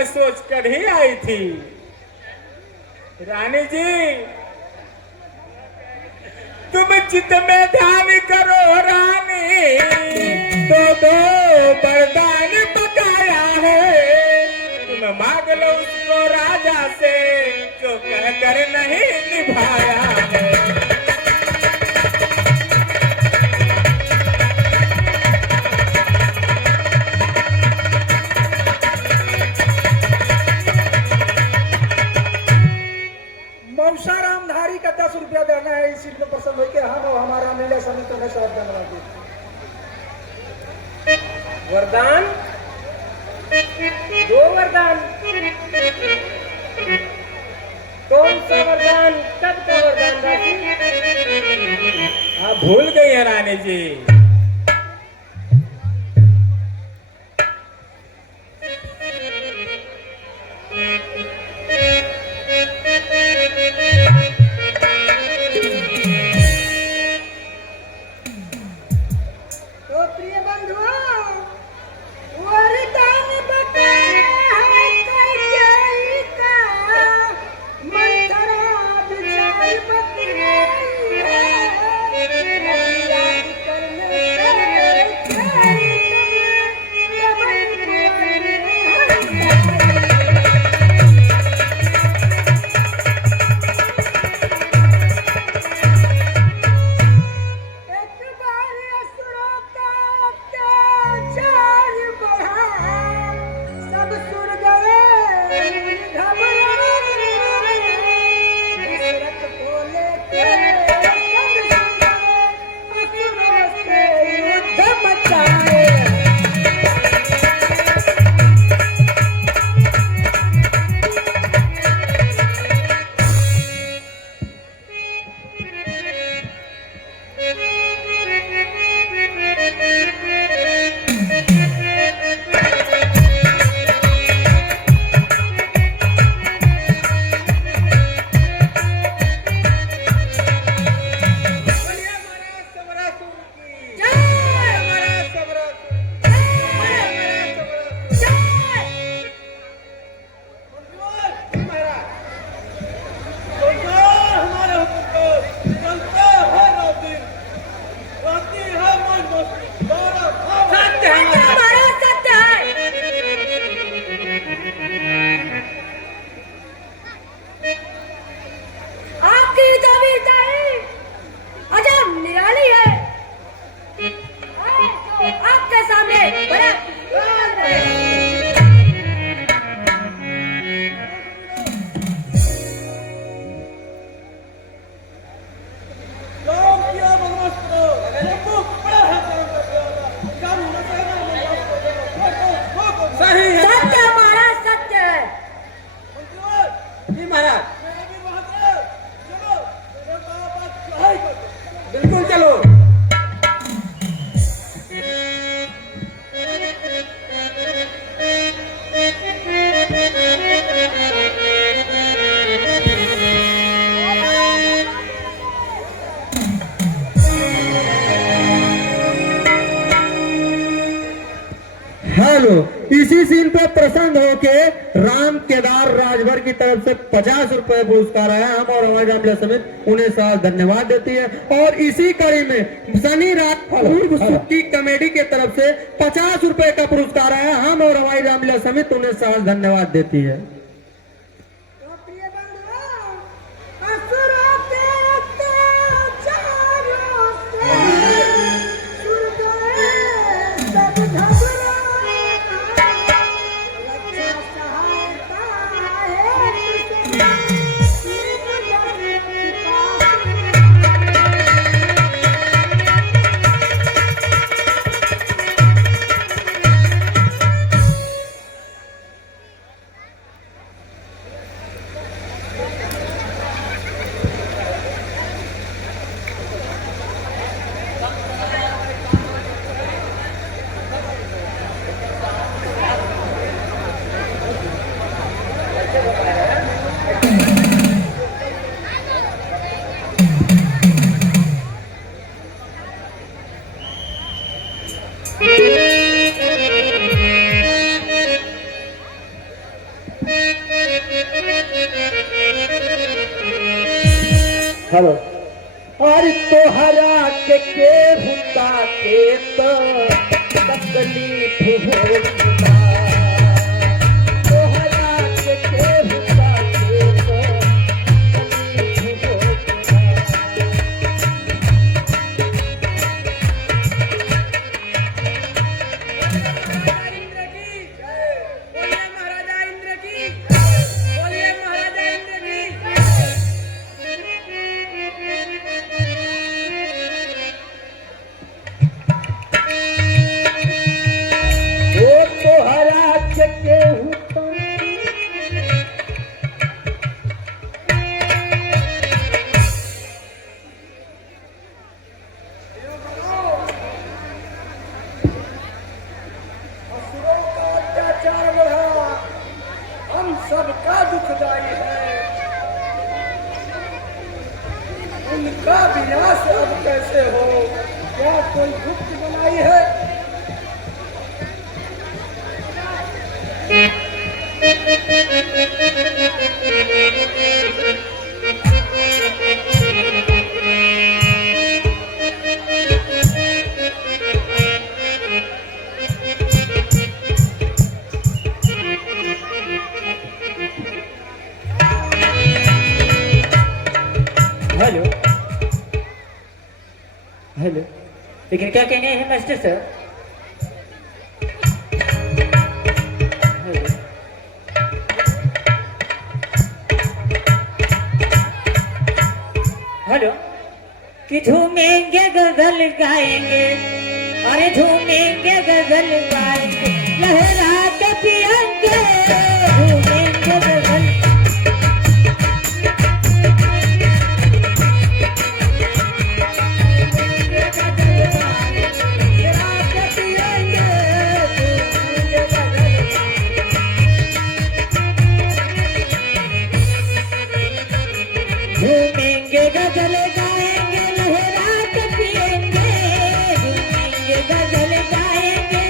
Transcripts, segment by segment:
मैं सोच कर ही आई थी। रानी जी, तुम चित्त में ध्यान करो रानी, दो वरदान बकाया है। तुम मांग लो उसको राजा से, जो कहकर नहीं निभाया है। रामधारी का 10 रुपया देना है। इसी में पसंद हो के हम और हमारा लीला समिति में साथ देना है। वरदान, 2 वरदान। कौन सा वरदान, कब का वरदान राशि? आप भूल गई है रानी जी। बिल्कुल चलो। हेलो, इसी सीन पे प्रसन्न होके राम केदार राजभर की तरफ से 50 रुपए पुरस्कार आया। हम और हमारे रामलीला समित उन्हें साल धन्यवाद देती है। और इसी कड़ी में शनि रात पूर्व सुखी कमेटी के तरफ से 50 रुपए का पुरस्कार आया। हम और हमारी रामलीला समित उन्हें साल धन्यवाद देती है। हेलो। और तोहरा के हुता के तो तकलीफ होता, तोहरा के हुता के तो तकलीफ होता। इंद्र की बोलिए महाराजा इंद्र की बोलिए महाराजा इंद्र की। वो तोहरा के हुता असुरों का अत्याचार बढ़ा, हम सबका दुखदाई है। उनका विनाश अब कैसे हो, क्या कोई गुप्त बनाई है। हेलो हेलो, लेकिन क्या कहने हैं मास्टर सर? हेलो, हेलो, कि झूमेंगे गजल गाएंगे, अरे झूमेंगे गजल गाएंगे, लहरा के पिएंगे, झूमेंगे गजल। झूमेंगे गजल गाएंगे, लहरा के पिएंगे, झूमेंगे गजल गाएंगे।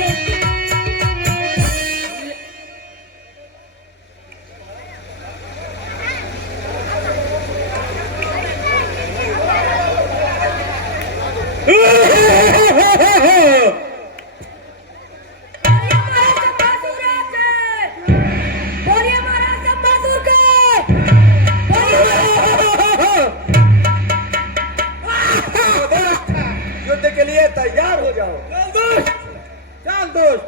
बोलिए महाराज चंपासुर के। युद्ध के लिए तैयार हो जाओ। चल दोस्त, चल दोस्त।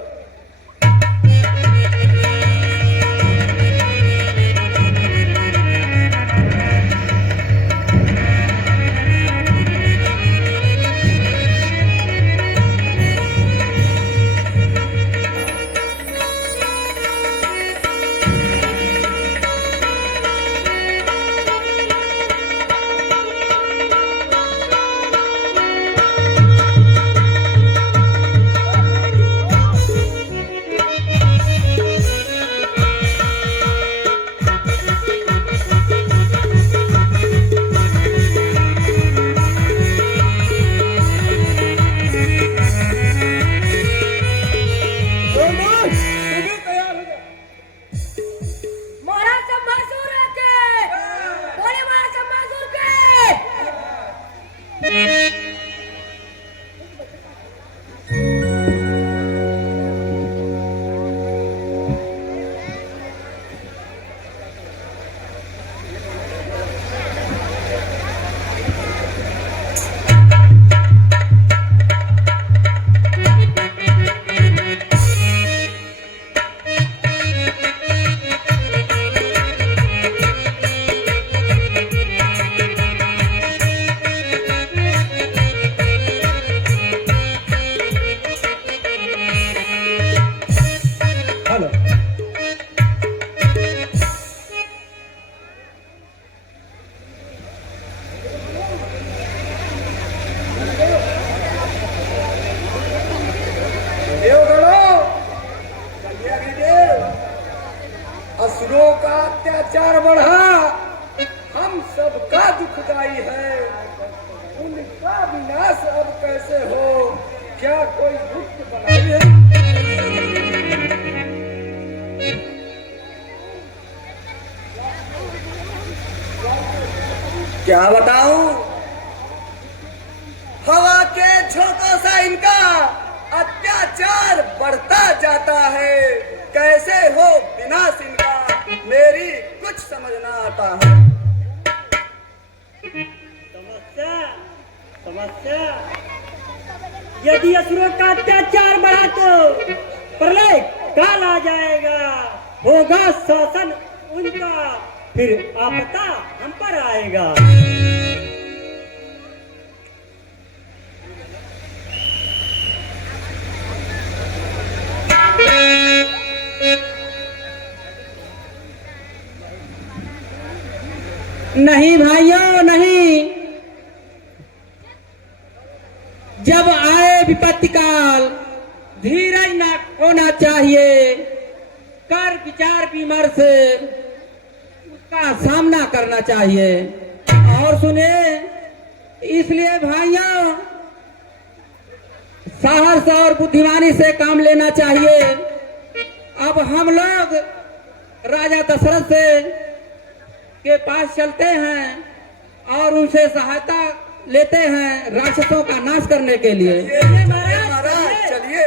महाराज चंपासुर के। बोलिए महाराज चंपासुर के। हेलो। देवगणों, कल्याणदेव, असुरों का अत्याचार बढ़ा, हम सबका दुखदाई है। उनका विनाश अब कैसे हो, क्या कोई गुप्त बनाई है। क्या बताऊं, के झोंकों से इनका अत्याचार बढ़ता जाता है। कैसे हो विनाश इनका मेरी कुछ समझ ना आता है। समस्या यदि असुरों का अत्याचार बढ़ा तो प्रलय काल आ जाएगा, होगा शासन उनका, फिर आपदा हम पर आएगा। नहीं भाइयों नहीं, जब आए विपत्ति काल धीरज न होना चाहिए, कर विचार विमर्श उसका सामना करना चाहिए। और सुने, इसलिए भाइयों साहस और बुद्धिमानी से काम लेना चाहिए। अब हम लोग राजा दशरथ से के पास चलते हैं और उनसे सहायता लेते हैं राक्षसों का नाश करने के लिए। महाराज चलिए।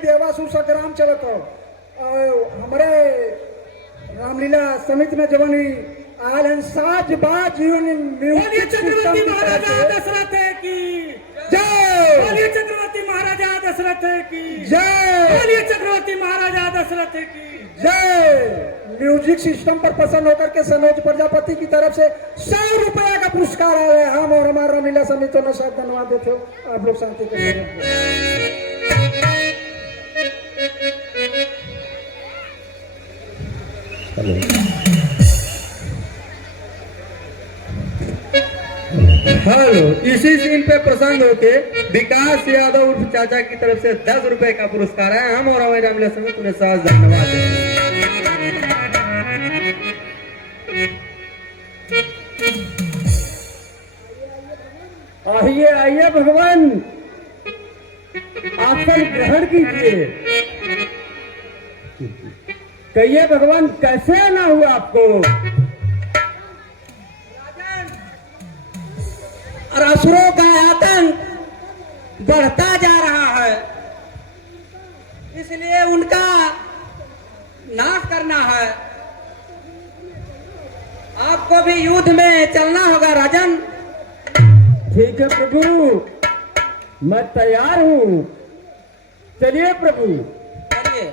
देवासुर संग्राम चलत हो हमारे रामलीला समिति में जवन आयल हैं साज बाज चक्रवर्ती महाराजा दशरथ की जय, बोलिए चक्रवर्ती महाराजा दशरथ की जय, बोलिए चक्रवर्ती महाराजा दशरथ की जय। म्यूजिक सिस्टम पर प्रसन्न होकर के सनोज प्रजापति की तरफ से 100 रुपया का पुरस्कार आ रहा है। हम और हमारा रामलीला समिति ने सब धन्यवाद देते हो। आप लोग शांति करें। हेलो, इसी सीन पे प्रसन्न होके विकास यादव उर्फ चाचा की तरफ से 10 रुपए का पुरस्कार है। हम और हमारे रामलीला समिति उन्हें साथ धन्यवाद देते। आइए आइए भगवान, आसन ग्रहण कीजिए। कहिए भगवान, कैसे आना हुआ आपको? और असुरों का आतंक बढ़ता जा रहा है, इसलिए उनका नाश करना है। आपको भी युद्ध में चलना होगा राजन। ठीक है प्रभु, मैं तैयार हूँ। चलिए प्रभु। चलिए।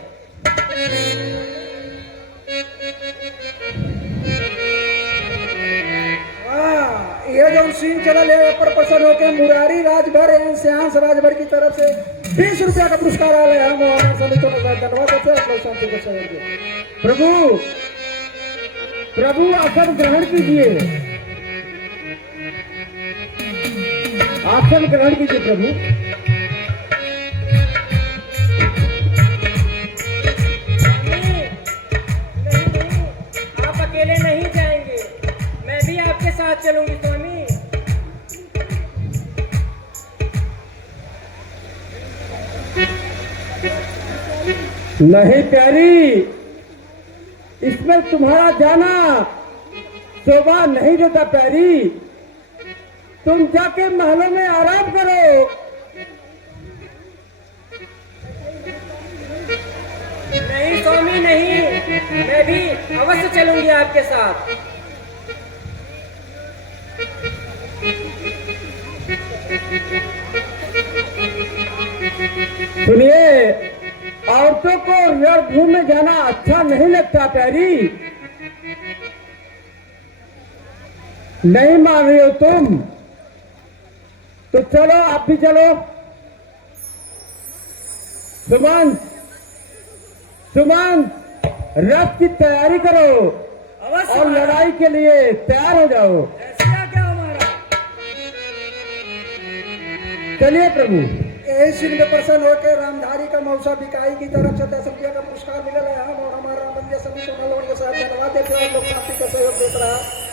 ये जो सीन चला ले पर प्रसन्न होकर मुरारी राजभर एवं श्याम राजभर की तरफ से 20 रुपया का पुरस्कार आ रहा है। हम और समिति ने धन्यवाद देते हैं। आप लोग शांति का सहयोग दें। प्रभु प्रभु आसन ग्रहण कीजिए, आसन ग्रहण कीजिए प्रभु। आप अकेले नहीं जाएंगे, मैं भी आपके साथ चलूंगी स्वामी। नहीं प्यारी, इसमें तुम्हारा जाना शोभा नहीं देता प्यारी। तुम जाके महलों में आराम करो। नहीं स्वामी नहीं, मैं भी अवश्य चलूंगी आपके साथ। सुनिए, औरतों को रणभूमि में जाना अच्छा नहीं लगता प्यारी। नहीं मान रही हो तुम, तो चलो आप भी चलो। सुमंत, सुमंत, रथ की तैयारी करो अवश्य और लड़ाई के लिए तैयार हो जाओ। ऐसा क्या हमारा? चलिए प्रभु। यही सीन में प्रसन्न होकर रामधारी का मौसा बिकाई की तरफ से 10 रुपया का पुरस्कार मिला है। हम और हमारा मंदिर समिति के साथ धन्यवाद देते हैं और लोग शांति का सहयोग देख रहा है।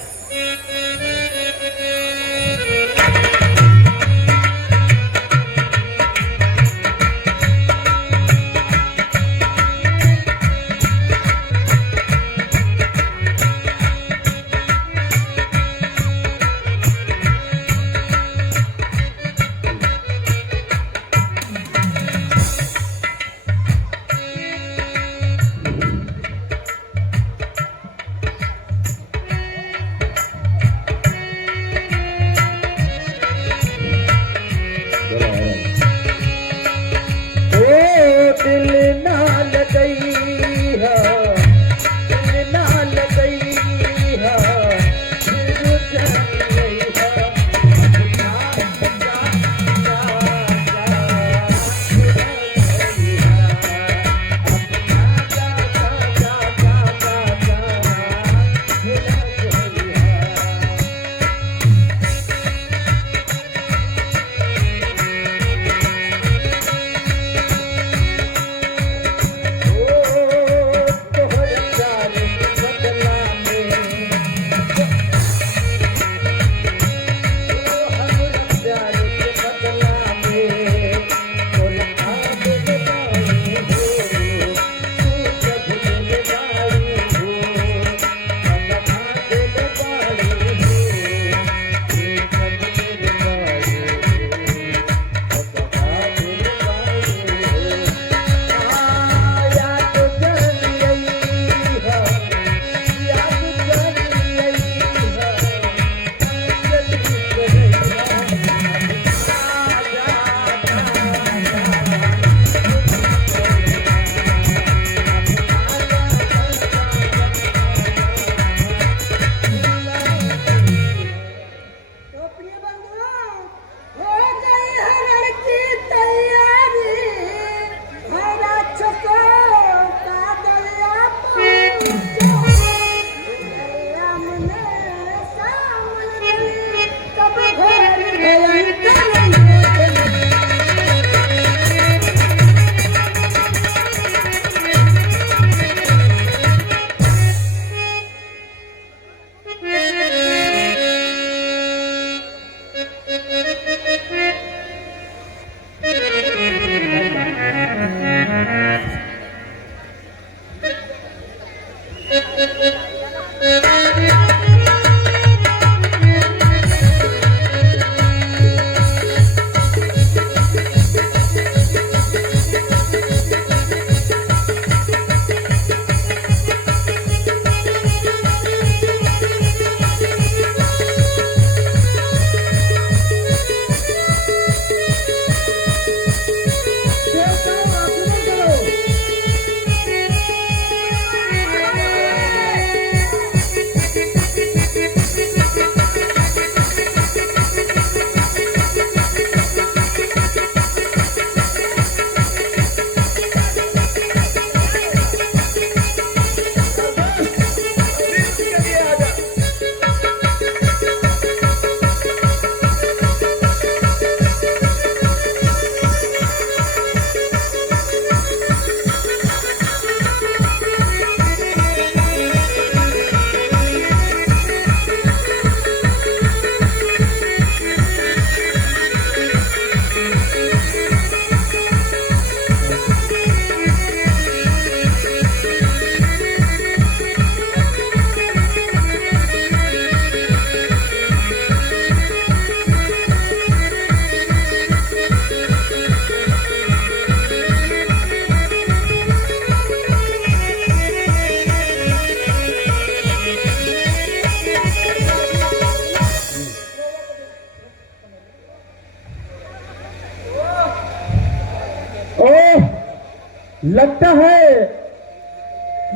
लगता है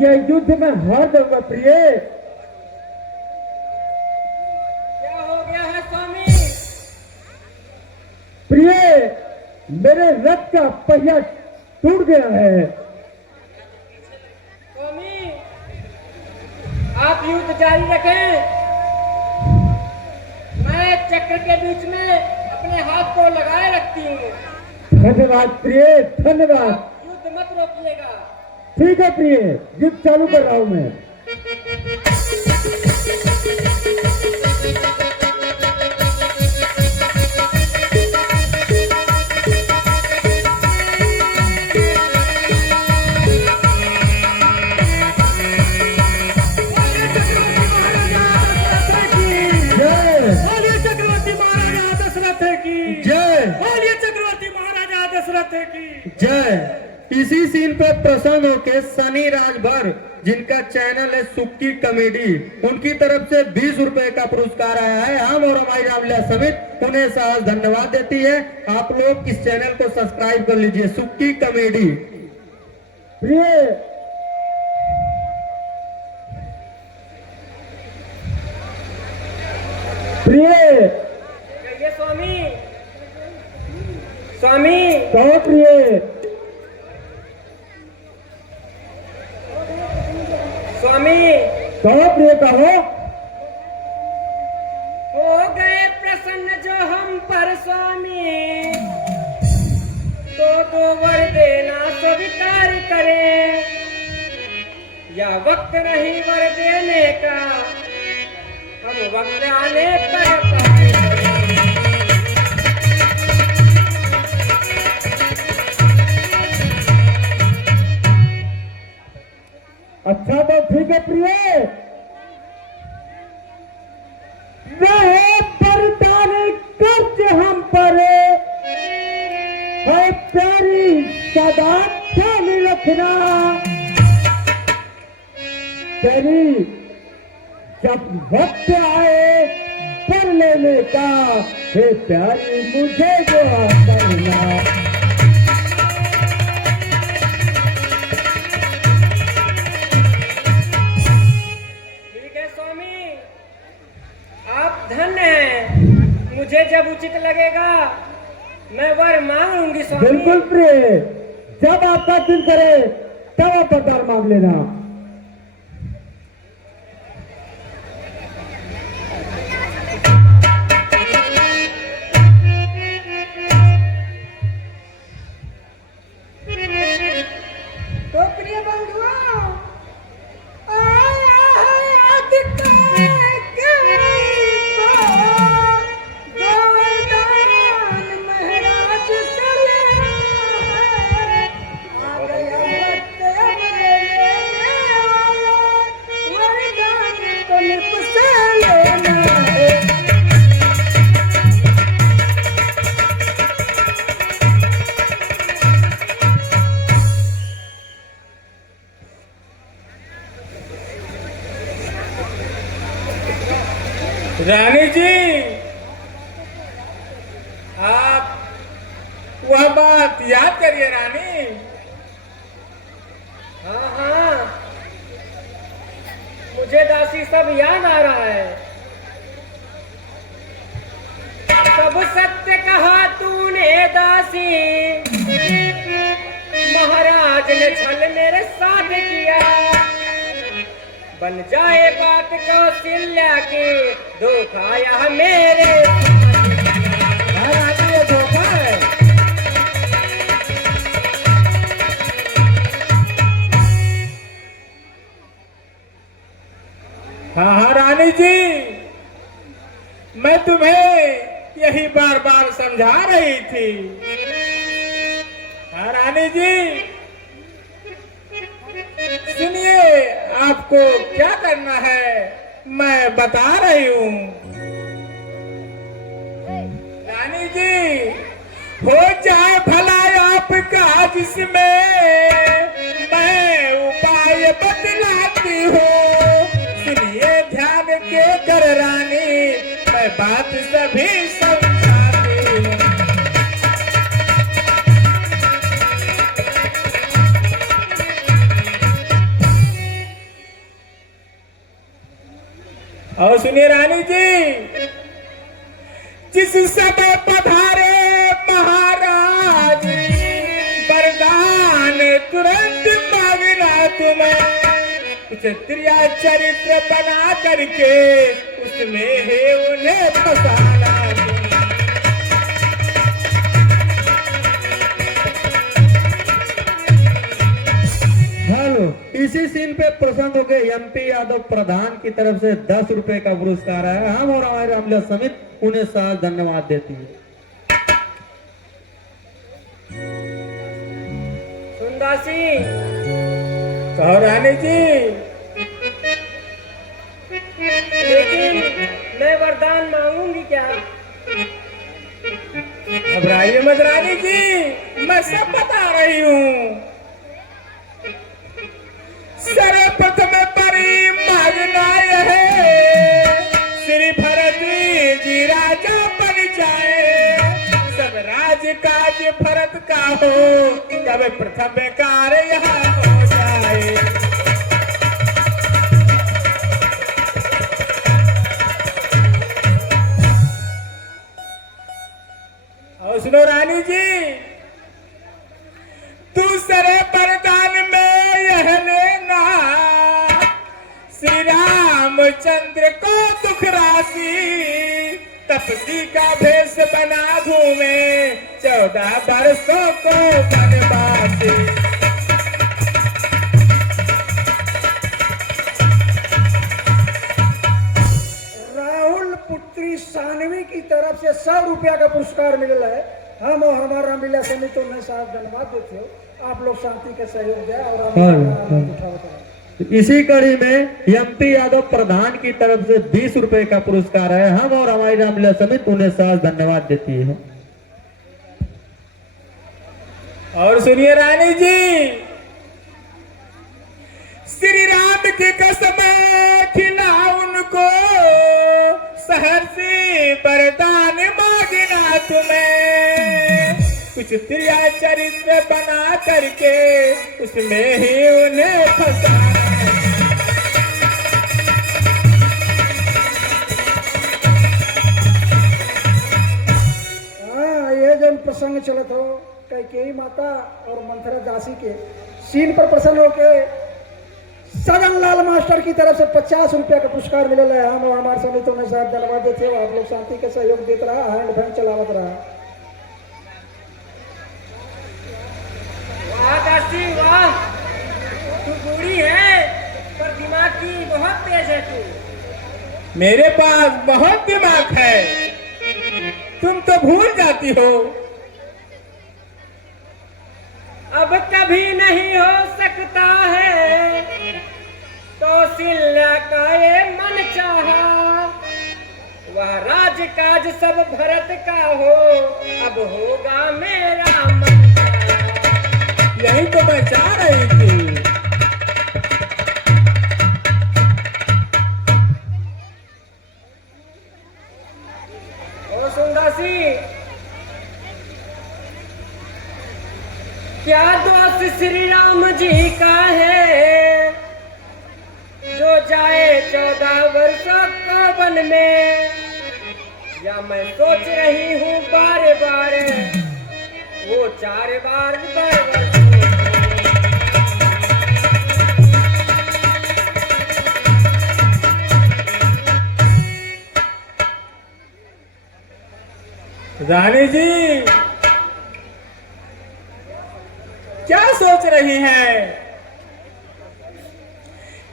यह युद्ध में हार जाऊंगा प्रिय। क्या हो गया है स्वामी? प्रिय, मेरे रथ का पहिया टूट गया है। स्वामी, आप युद्ध जारी रखें। मैं चक्र के बीच में अपने हाथ को लगाए रखती हूँ। धन्यवाद प्रिय, धन्यवाद। युद्ध मत रोकिएगा। ठीक है प्रिय, युद्ध चालू कर रहा हूं मैं। जय। इसी सीन पर प्रसन्न होकर सनी राजभर, जिनका चैनल है सुक्की कॉमेडी, उनकी तरफ से 20 रुपए का पुरस्कार आया है। हम और हमारी रामलीला समिति उन्हें साथ धन्यवाद देती है। आप लोग इस चैनल को सब्सक्राइब कर लीजिए, सुक्की कॉमेडी। प्रिय, प्रिय कहिए स्वामी। स्वामी, कहो प्रिय। स्वामी, कहो प्रिय, कहो। हो गए प्रसन्न जो हम पर स्वामी, तो वर देना स्वीकार करें। या वक्त नहीं वर देने का, हम वक्त आने पर पाए। अच्छा तो ठीक है प्रिय, वह बरदान कर्ज हम पर है प्यारी, सदा ख्याल रखना। तेरी जब वक्त आए पर लेने का, हे प्यारी मुझे जो करना। धन्य है। मुझे जब उचित लगेगा मैं वर मांगूंगी स्वामी। बिल्कुल प्रिय, जब आपका दिल करे तब आप वरदान मांग लेना। तो प्रिय बंधुओं, रानी जी, आप वह बात याद करिए रानी। हाँ हाँ, मुझे दासी सब याद आ रहा है। सब सत्य कहा तूने दासी, महाराज ने छल मेरे साथ किया। बन जाए बात कौशल्या की, धोखा यह मेरे धोखा है। हाँ हाँ रानी जी, मैं तुम्हें यही बार बार समझा रही थी। हाँ रानी जी, सुनिए, आपको क्या करना है मैं बता रही हूँ। रानी जी, हो जाए भला आपका जिसमें मैं उपाय बतलाती हूँ। सुनिए ध्यान के कर रानी, मैं बात सभी समझाती हूँ। और सुनिए रानी जी, जिस समय पधारे महाराज, वरदान तुरंत मांगना तुम्हें, कुछ त्रिया चरित्र बना करके उसमें है उन्हें फसाना। हेलो, इसी सीन पे प्रसन्न हो गए एमपी यादव प्रधान की तरफ से 10 रुपए का पुरस्कार है। हम और हमारे अमला समिति उन्हें साथ धन्यवाद देती है। सुंदासी, कहो रानी जी, लेकिन मैं वरदान मांगूंगी क्या? घबराइए मत रानी जी, मैं सब बता रही हूँ। सर्वप्रथम परी मांगना है, श्री भरत जी राजा बन जाए, सब राज काज भरत का हो, जब प्रथम कार्य यहाँ हो जाए। और सुनो रानी जी, दूसरे वरदान में यह लेना, श्री रामचंद्र को दुख राशि, तपसी का भेष बना घूमे, 14 वर्षों को बनवासी। राहुल पुत्री सानवी की तरफ से 100 रुपया का पुरस्कार मिला है। हम और हमारा रामलीला समिति उन्हें साथ धन्यवाद देते हो। आप लोग शांति के सहयोग दें और आनंद उठाओ। इसी कड़ी में एमपी यादव प्रधान की तरफ से 20 रुपए का पुरस्कार है। हम और हमारी रामलीला समिति उन्हें साथ धन्यवाद देती है। और सुनिए रानी जी, श्री राम की कसम खिला उनको, सहर्षि वरदान मांगना तुम्हें, कुछ त्रिया चरित्र बना करके उसमें ही उन्हें फंसाना। हाँ, ये जो प्रसंग चलत हो कैकेयी माता और मंथरा दासी के सीन पर प्रसन्न होके सदन लाल मास्टर की तरफ से 50 रुपया का पुरस्कार मिला है। हम और हमारे समिति उन्हें साथ धन्यवाद देते हो। आप लोग शांति के सहयोग देते रहा, हैंड फैन चलावत रहा। वाह दासी वाह, तू बूढ़ी है पर दिमाग की बहुत तेज है तू। मेरे पास बहुत दिमाग है, तुम तो भूल जाती हो। अब कभी नहीं हो सकता है कौशल्या का ये मन चाहा, वह राज काज सब भरत का हो, अब होगा मेरा मन चाहा। यही तो मैं चाह रही थी। ओ सुंदासी, क्या दोष श्री राम जी का है, जो जाए 14 वर्षों को वन में, या मैं सोच रही हूँ बार बार वो 4 बार वर्ष। रानी जी, क्या सोच रही है?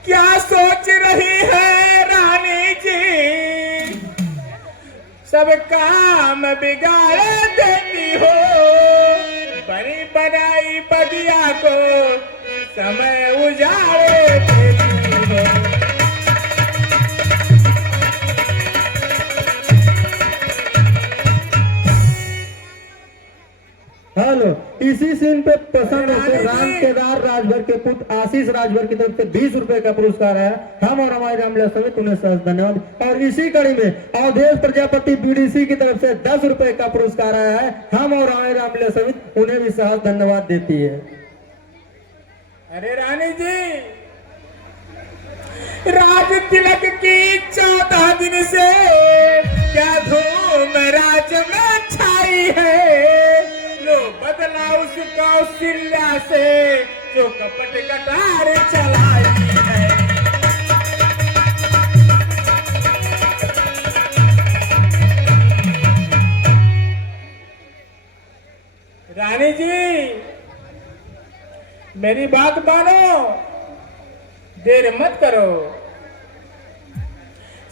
क्या सोच रही है रानी जी? सब काम बिगाड़ देती हो, बनी बनाई बगिया को समय उजाड़े देती हो। हेलो, इसी सीन पे प्रसन्न होकर राम केदार राजभर के पुत्र आशीष राजभर की तरफ से 20 रुपए का पुरस्कार है। हम और हमारे रामलीला समिति उन्हें सहर्ष धन्यवाद। और इसी कड़ी में अवधेश प्रजापति बीडीसी की तरफ से 10 रुपए का पुरस्कार आया है। हम और हमारे रामलीला समिति उन्हें भी सहर्ष धन्यवाद देती है। अरे रानी जी, राज तिलक की 14 दिन से क्या धूम राज में छाई है। लो बदला उस कौशल्या से जो कपट कटार चलाई है। रानी जी मेरी बात मानो, देर मत करो।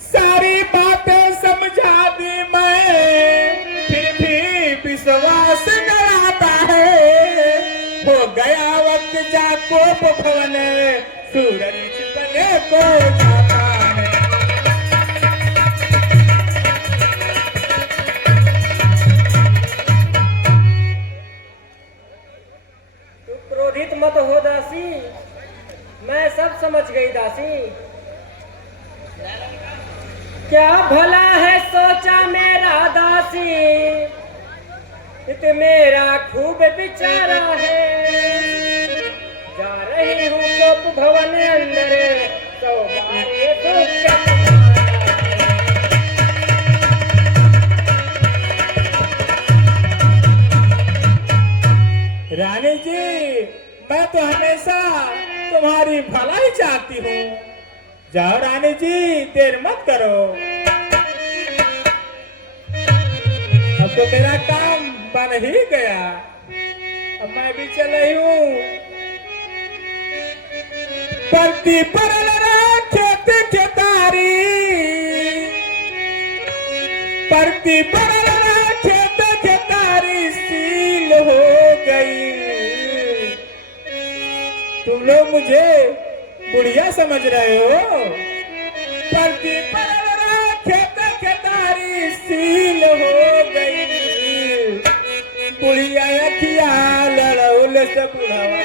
सारी बातें समझा दी मैं, फिर भी विश्वास न आता है। हो गया वक्त जाको भवन, सूरज छिपने को जाता है। तू क्रोधित मत हो दासी, मैं सब समझ गई दासी। क्या भला है सोचा मेरा दासी, इत मेरा खूब विचारा है। जा रही हूँ गोप भवन अंदर, तो बारे तो रानी जी मैं तो हमेशा तुम्हारी भलाई चाहती हूँ। जाओ रानी जी देर मत करो। अब तो मेरा काम बन ही गया, अब मैं भी चल रही हूँ। परती परल रे खेत खेतारी, परती परल रे खेत खेतारी सील हो गई। तुम लोग मुझे बुढ़िया समझ रहे हो। परती परल रे खेत खेतारी सील हो गई। बुढ़िया अखिया लड़ौल से बुढ़ावा।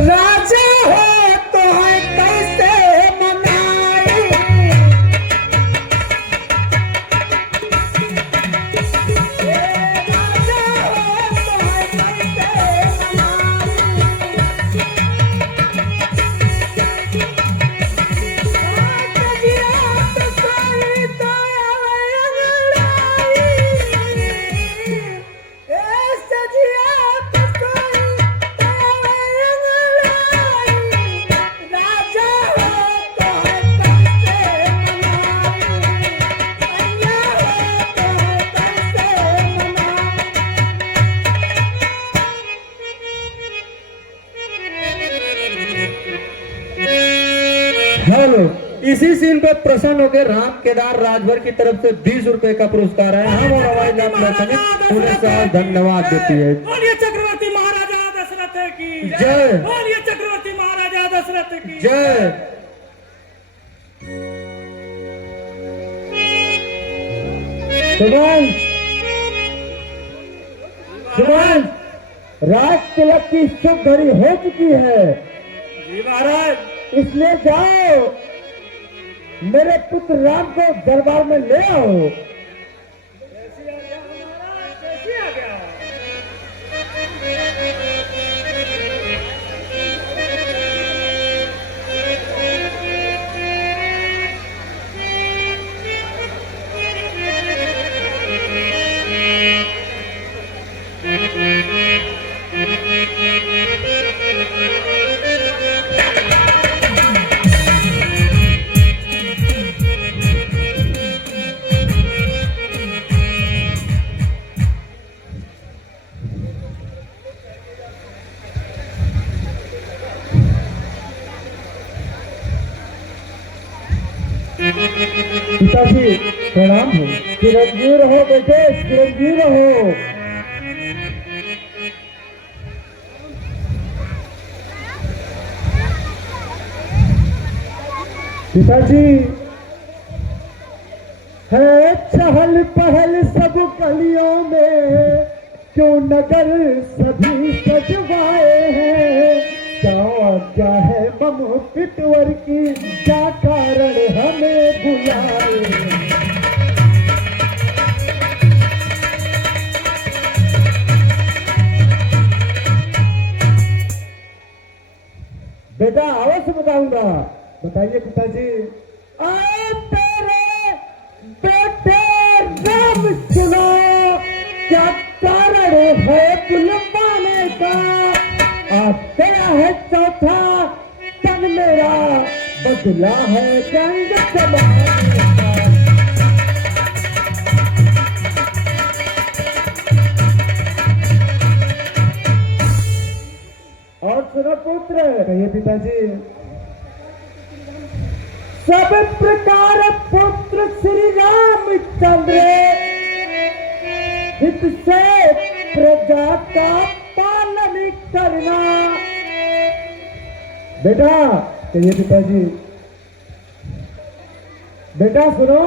राजा हो तो है कैसे मनाई। राजा हो तो है कैसे हेलो, इसी सीन पे प्रसन्न होकर राम केदार राजभर की तरफ से 20 रुपए का पुरस्कार है। हम और हमारे नाम समिति उन्हें साथ धन्यवाद देती है। बोलिए चक्रवर्ती महाराजा दशरथ की जय। बोलिए चक्रवर्ती महाराजा दशरथ की जय। सुभाष, सुभाष, राज तिलक की शुभ घड़ी हो चुकी है। जी महाराज। इसलिए जाओ, मेरे पुत्र राम को दरबार में ले आओ। कैसी आ गया महाराज, कैसी आ गया। प्रणाम हो। चिरंजीव रहो बेटे, चिरंजीव रहो। पिताजी है चहल पहल सब गलियों में, क्यों नगर सभी सजवाए हैं। क्या है मम पिटवर की, क्या कारण हमें बुलाए। बेटा अवश्य बताऊंगा। बताइए पिताजी। आए तेरे बेटे राम सुनो, क्या कारण है बुलवाने का। तेरा है चौथा तन मेरा, बदला है जंग जमाने का। और सुनो पुत्र। कहिए पिताजी। सब प्रकार पुत्र श्री रामचंद्र, हित से प्रजा का पालन करना। बेटा कहिए पिताजी। बेटा सुनो,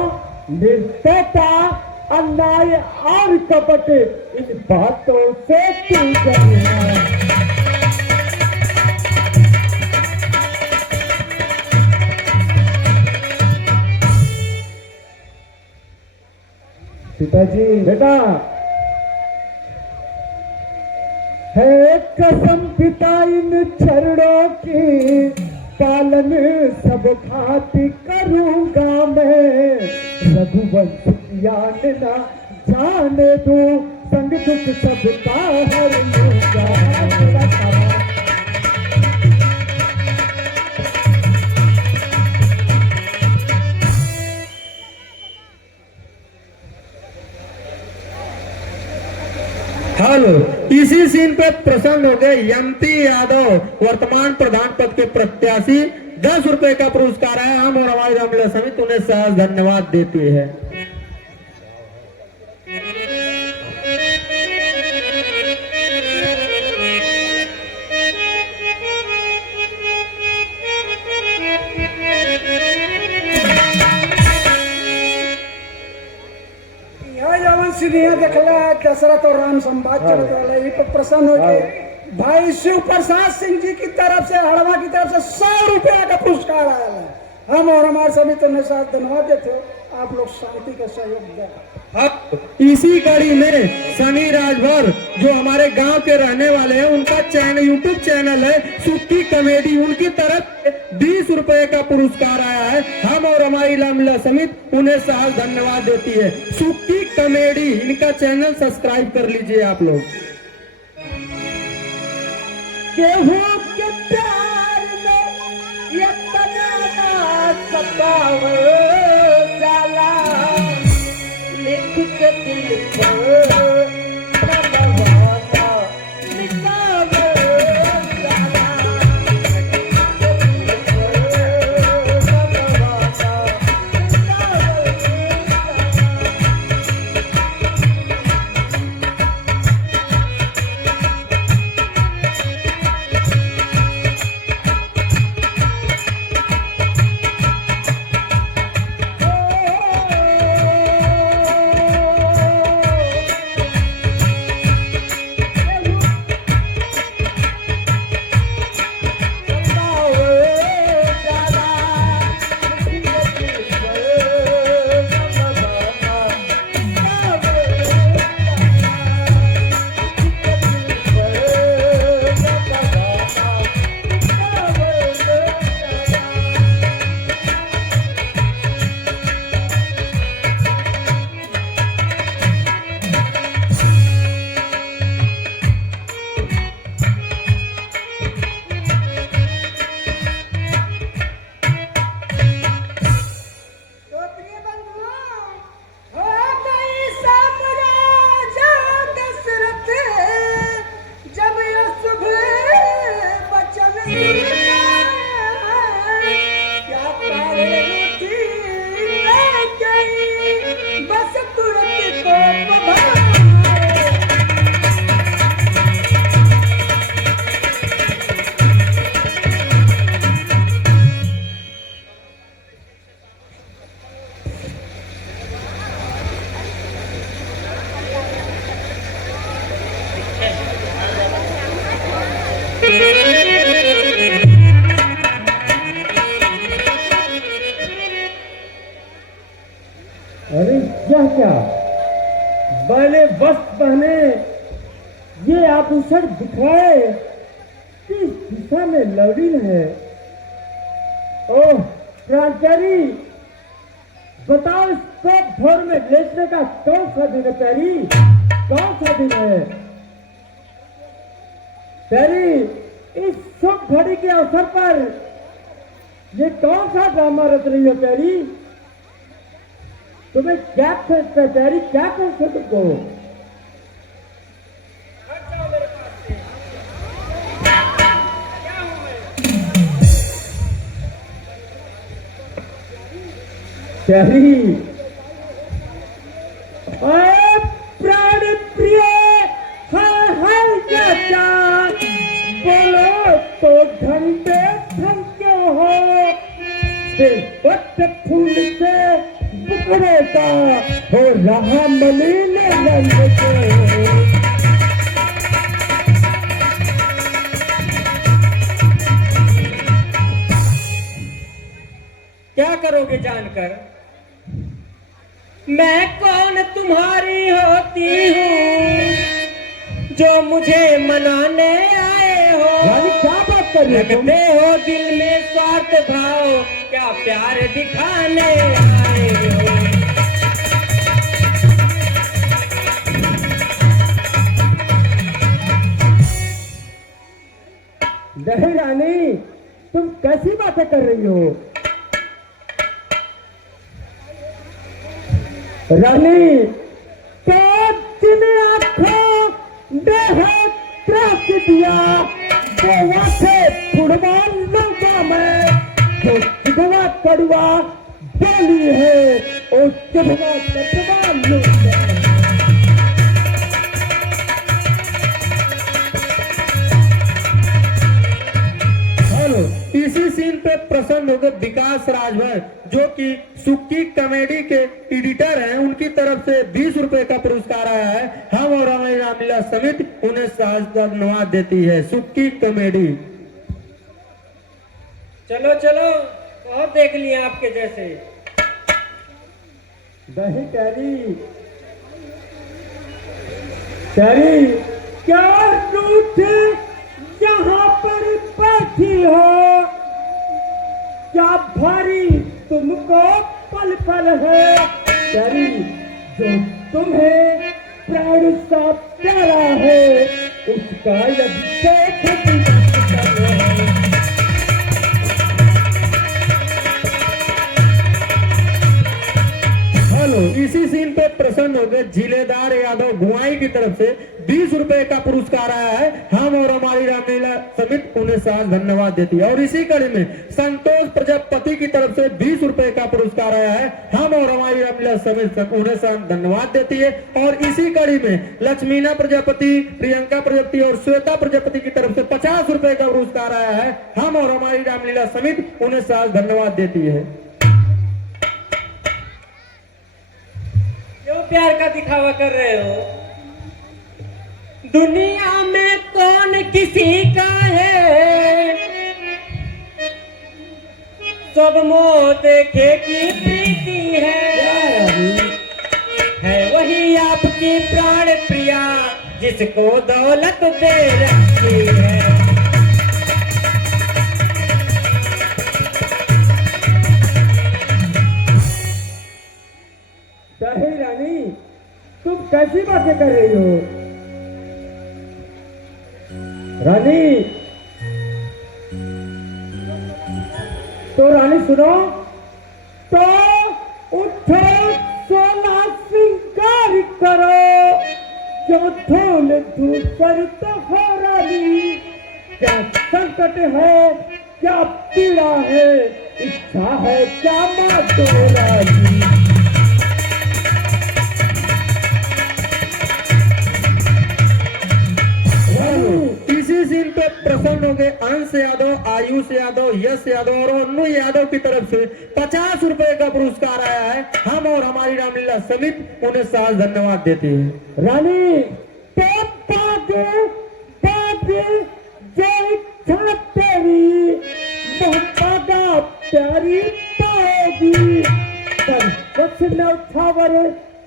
निर्दयता, अन्याय और कपट इन बातों से दूर करना। पिताजी। बेटा है कसम पिता इन चरणों की, पालन सब खाती करूंगा मैं। रघुवंश ज्ञान न जाने दूं, संग दुख सबका हर लूंगा। हेलो, इसी सीन पे प्रसन्न हो गए यंती यादव, वर्तमान प्रधान पद के प्रत्याशी। 10 रुपए का पुरस्कार है। हम और हमारी रामलीला समिति उन्हें सहज धन्यवाद देती है। देखला दशरथ और राम संवाद चलत वाला, यही पर प्रसन्न हो गए। भाई शिव प्रसाद सिंह जी की तरफ से, हड़वा की तरफ से 100 रुपया का पुरस्कार आया है। हम और हमारे समिति ने साथ धन्यवाद देते हो। आप लोग शांति का सहयोग दें। इसी कड़ी में सनी राजभर जो हमारे गांव के रहने वाले हैं, उनका चैनल, यूट्यूब चैनल है सुक्की कॉमेडी, उनकी तरफ 20 रुपए का पुरस्कार आया है। हम और हमारी रामलीला समिति उन्हें सहज धन्यवाद देती है। सुक्की कॉमेडी, इनका चैनल सब्सक्राइब कर लीजिए आप लोग। गेहूं के प्यार में ये बनाना सताव जाला, लिख के दिल पर नवाना निकाल जाला। यह क्या? मैंने वस्त्र पहने, ये आभूषण दिखाए, किस दिशा में लवलीन है? ओह क्रांतिकारी, बताओ इसको भोर में लेटने का कौन सा दिन है प्यारी? कौन सा दिन है प्यारी? इस शुभ घड़ी के अवसर पर ये कौन सा ड्रामा रच रही है प्यारी? तुम्हें क्या कहते हैं प्यारी? क्या कहते हैं तुमको? प्यारी, प्राण प्रिय, हाय चाचा, बोलो तो घंटे थम क्यों हो? पत्त फूल से बुकड़े का हो रहा मलिन रंग के। क्या करोगे जानकर? मैं कौन तुम्हारी होती हूँ जो मुझे मनाने आए हो? क्या बात कर रखते हो दिल में स्वार्थ भाव, क्या प्यार दिखाने आए हो? नहीं रानी, तुम कैसी बातें कर रही हो? रानी, तो जिन आंखों ने है त्रास दिया, वो वाथे फुटबॉल लौटा में, जो चिगवा कड़वा बोली है, वो चिगवा कड़वा लौटा। इसी सीन पे प्रसन्न हो गए विकास राजभर, जो कि सुक्की कॉमेडी के एडिटर हैं। उनकी तरफ से 20 रुपए का पुरस्कार आया है। हम और हमारी रामलीला समिति उन्हें धन्यवाद देती है। सुक्की कॉमेडी। चलो चलो, बहुत देख लिए आपके जैसे। नहीं कैरी, कैरी क्या रूठ यहाँ पर बैठी हो? क्या भारी तुमको पल पल है? कैरी, जो तुम्हें प्राण सा प्यारा है, उसका इसी सीन पे प्रसन्न हो गए जिलेदार यादव गुआई की तरफ से 20 रुपए का पुरस्कार आया है। हम और हमारी रामलीला समिति उन्हें साथ धन्यवाद देती है। और इसी कड़ी में संतोष प्रजापति की तरफ से 20 रुपए का पुरस्कार आया है। हम और हमारी रामलीला समिति उन्हें साथ धन्यवाद देती है। और इसी कड़ी में लक्ष्मीना प्रजापति, प्रियंका प्रजापति और श्वेता प्रजापति की तरफ से 50 रुपए का पुरस्कार आया है। हम और हमारी रामलीला समिति उन्हें साथ धन्यवाद देती है। क्यों प्यार का दिखावा कर रहे हो? दुनिया में कौन किसी का है? सब मोह देखे की प्रीति है वही आपकी प्राण प्रिया, जिसको दौलत दे रखी है। रानी, तुम कैसी बातें कर रही हो? रानी, तो रानी सुनो, तो उठो, सोना श्रृंगार करो, जो धूल धूसर तो हो रानी। क्या संकट है, क्या पीड़ा है, इच्छा है क्या मातो रानी। इसी सीन पे प्रसन्न हो गए अंश यादव, आयुष यादव, यश यादव और अनु यादव की तरफ से 50 रुपए का पुरस्कार आया है। हम और हमारी रामलीला समिति उन्हें साथ धन्यवाद देती है। रानी, जो इच्छा तेरी प्यारी पाएगी, पर कुछ न उठावर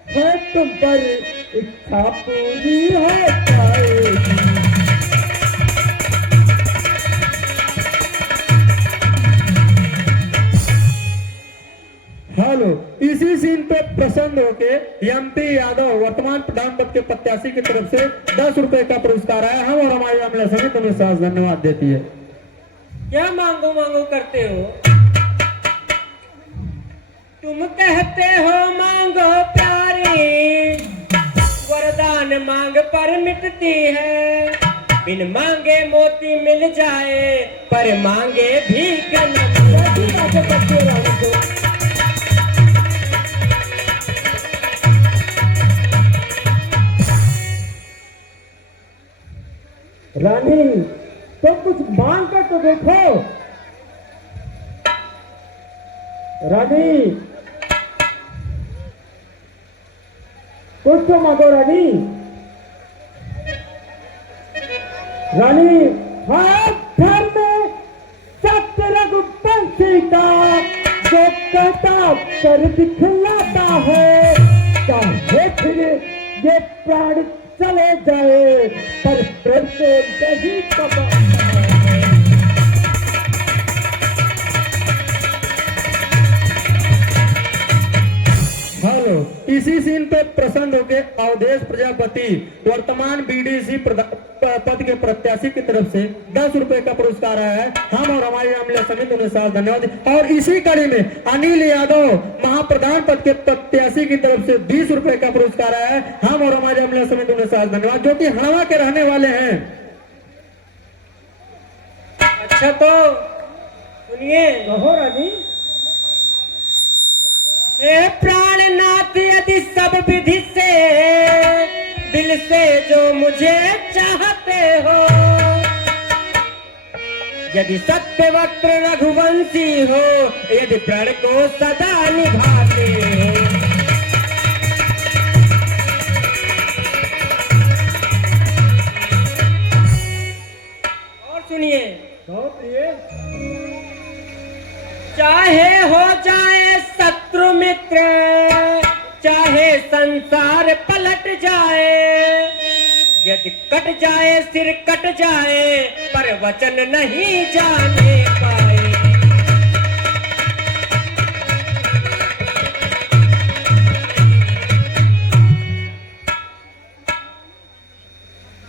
है तुम पर इच्छा पूरी हो जाएगी। हेलो, इसी सीन पे प्रसन्न होके एमपी यादव वर्तमान प्रधान पद के प्रत्याशी की तरफ से 10 रुपए का पुरस्कार आया। हम और हमारी महिला समिति उन्हें साथ धन्यवाद देती है। क्या मांगो मांगो करते हो? तुम कहते हो मांगो प्यारी, वरदान मांग पर मिटती है। बिन मांगे मोती मिल जाए, पर मांगे भीख न मिलती। रानी, तो कुछ मांग कर तो देखो। रानी, कुछ तो मांगो रानी। रानी, हाँ घर में सत्य रघुवंशी का जो कहता कर दिखलाता है, चाहे फिर ये प्राण चले जाए, पर प्रेम से नहीं कमाता है। हेलो, इसी सीन पे प्रसन्न होके अवधेश प्रजापति वर्तमान बीडीसी पद के प्रत्याशी की तरफ से 10 रुपए का पुरस्कार आया है। हम और हमारी महिला समिति उन्हें साथ धन्यवाद। और इसी कड़ी में अनिल यादव महाप्रधान पद के प्रत्याशी की तरफ से 20 रुपए का पुरस्कार आया है। हम और हमारी महिला समिति उन्हें साथ धन्यवाद, जो कि हवा के रहने वाले हैं। अच्छा तो सुनिए। कहो रानी। ए प्राणनाथ, यदि सब विधि से दिल से जो मुझे चाहते हो, यदि सत्य वक्त रघुवंशी हो, यदि प्रण को सदा निभाते हो। और सुनिए। चाहे हो जाए शत्रु मित्र, चाहे संसार पलट जाए, यदि कट जाए सिर कट जाए, पर वचन नहीं जाने पाए।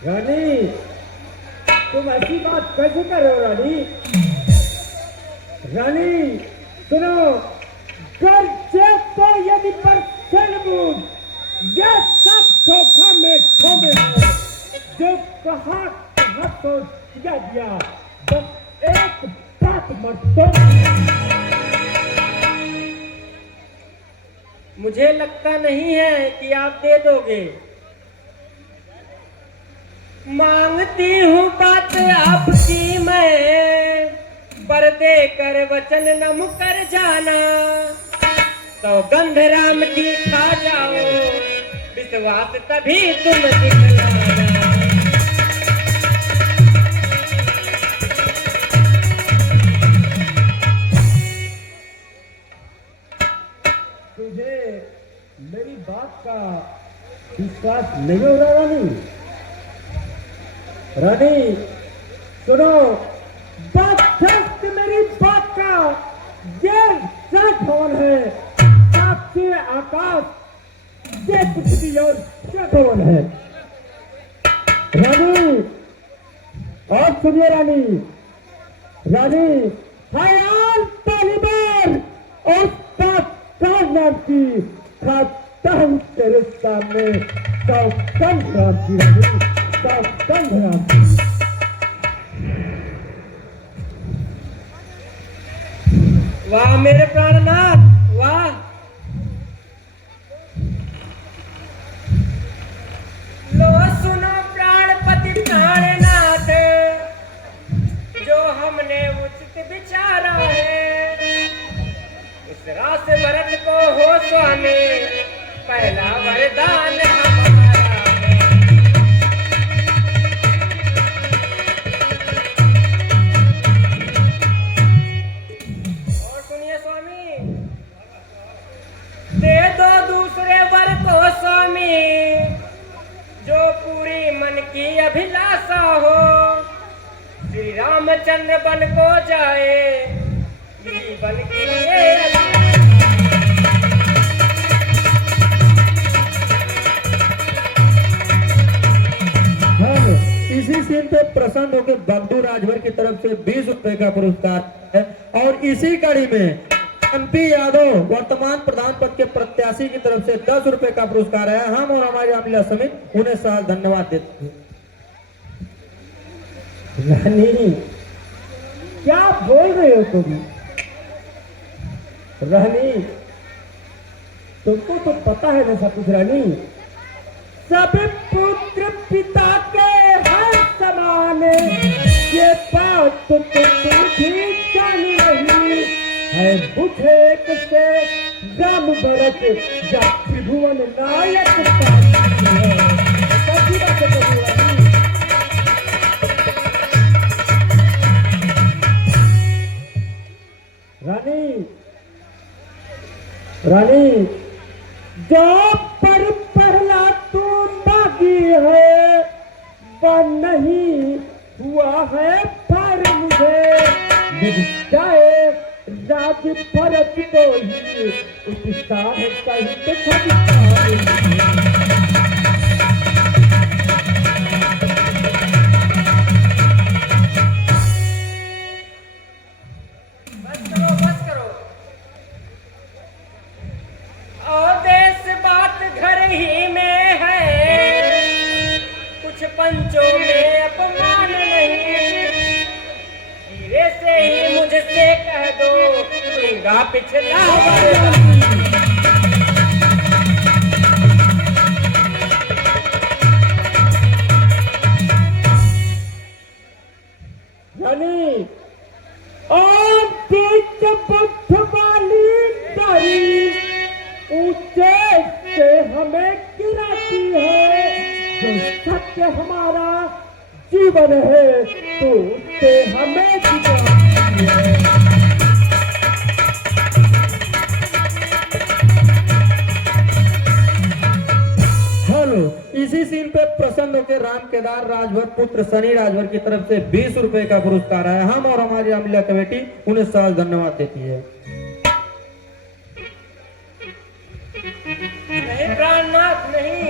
रानी, तुम ऐसी बात कैसे कर रहे हो रानी? रानी सुनो, कर तो यदि पर चलबूझ, यह सब धोखा में खोमे हो। जो कहा तो दिया, बस एक बात मत। मुझे लगता नहीं है कि आप दे दोगे। मांगती हूँ बात आपकी मैं, पर देकर वचन न मुकर जाना। तो गंध राम की खा जाओ, विश्वास तभी तुम दिखलाना। तुझे मेरी बात का विश्वास नहीं हो रहा रानी? रानी सुनो, बात सच मेरी बात का ये सच भवन है, आपके आकाश ये पृथ्वी और ये भवन है। रानी, और सुनिए रानी, रानी हयाल पहली बार उस बात नाम की खाता हूँ तेरे सामने। सौगंध राम की रानी, सौगंध राम की। वाह मेरे प्राणनाथ, वाह। लो सुनो प्राणपति प्राणनाथ, जो हमने उचित विचारा है। इस रास भरत को हो स्वामी, पहला वरदान हमारा है। और सुनिए स्वामी, की अभिलाषा हो, श्री रामचंद्र बन को जाए, जीवन की ये इसी सीन पे प्रसन्न होकर बगडू राजभर की तरफ से 20 रुपए का पुरस्कार है। और इसी कड़ी में MP यादव वर्तमान प्रधान पद के प्रत्याशी की तरफ से 10 रुपए का पुरस्कार है। हम और हमारी महिला समिति उन्हें साल धन्यवाद देते हैं। रानी, क्या बोल रहे हो तुम? रानी, तुमको तो पता है ना सब कुछ रानी। सभी पुत्र पिता के हर समान, ये बात तो तुम ठीक जान रही है। मुझे एक से राम भरत या त्रिभुवन नायक रानी, रानी, जो पर पहला तू बागी है, वह नहीं हुआ है पर मुझे मिल जाए राज भरत को ही उत्साह सहित बस करो। और देश बात घर ही में है, कुछ पंचों में अपमान नहीं। धीरे से ही मुझसे कह दो, दूंगा पिछला रानी। और बीच बुद्ध वाली दरी ऊंचे से हमें गिराती है। जो सत्य हमारा जीवन है, तो उससे हमें गिराती है। हेलो, इसी सीन पे प्रसन्न होकर राम केदार राजभर पुत्र सनी राजभर की तरफ से 20 रुपए का पुरस्कार है। हम और हमारी अमला कमेटी उन्हें साल धन्यवाद देती है। नहीं प्राणनाथ नहीं,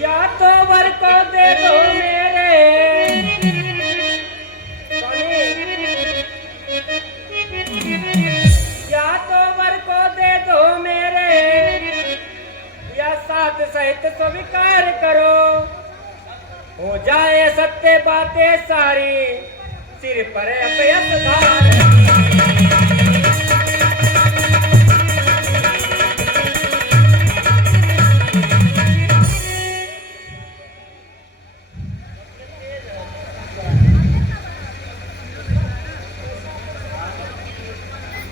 या तो वर को दे दो मेरे या तो वर को दे दो मेरे, या साथ सहित स्वीकार करो। हो जाए सत्य बातें सारी, सिर पर अपयस धार।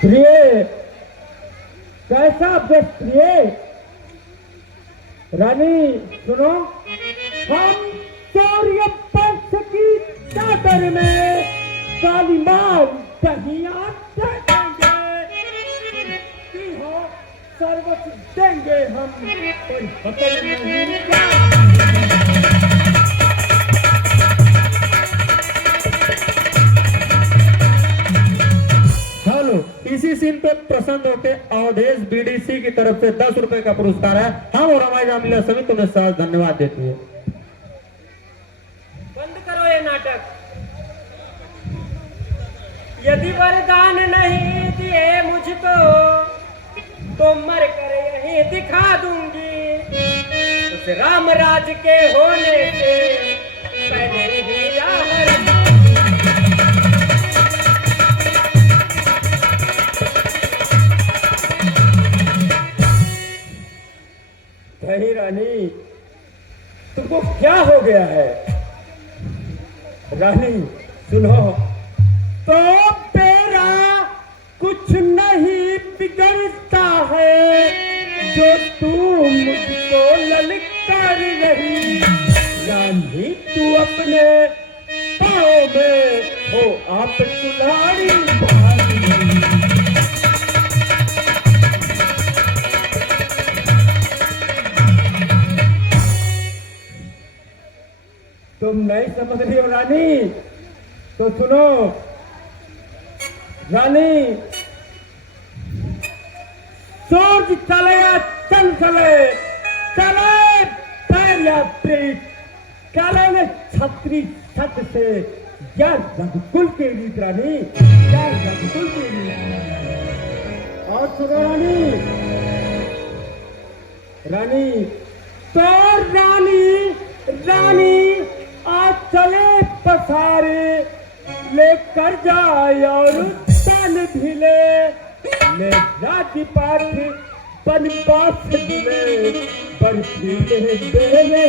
प्रिय, कैसा अभ्यस्त प्रिय? रानी सुनो, हम शौर्य पंथ की चादर में कालीमान दहिया देंगे। हो सर्वस्व देंगे हम, कोई बदल नहीं इसी सीन पे प्रसन्न होकर अवधेश BDC की तरफ से 10 रुपए का पुरस्कार है। हम और हमारी महिला समिति उन्हें साल धन्यवाद देती है। बंद करो ये नाटक। यदि वरदान नहीं दिए मुझको, तो मर कर यहीं दिखा दूंगी। उस राम राज के होने से पहले ही आहर। रानी, तुमको क्या हो गया है? रानी सुनो, तो तेरा कुछ नहीं बिगड़ता है, जो तू मुझको ललकार रही। रानी तू अपने पाँव में हो आप कुल्हाड़ी तुम नहीं समझ रही हो रानी, तो सुनो रानी। सूरज चले या चंद चले, चले पैर या प्रीत, चले में छत्री छत से, या रघुकुल के रीत रानी, या रघुकुल के रीत। और सुनो रानी, रानी तो रानी आज चले पसारे, लेकर जाए और तन भिले, ले राज्य पाठ बनवास दिले, बर्फी बेले।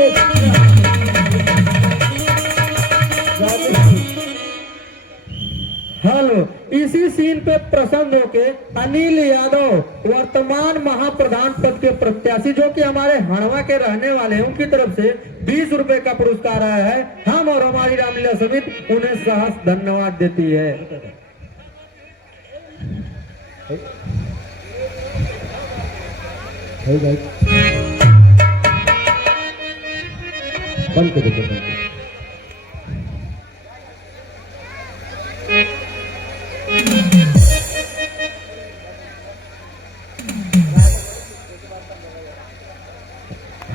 हेलो, इसी सीन पे प्रसन्न होके अनिल यादव वर्तमान महाप्रधान पद के प्रत्याशी जो कि हमारे हड़वा के रहने वाले हैं, उनकी तरफ से 20 रुपए का पुरस्कार आया है। हम और हमारी रामलीला समिति उन्हें सहर्ष धन्यवाद देती है। बंद कर दो।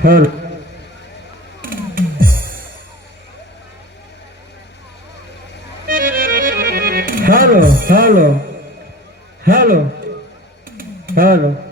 Hello hello hello hello hello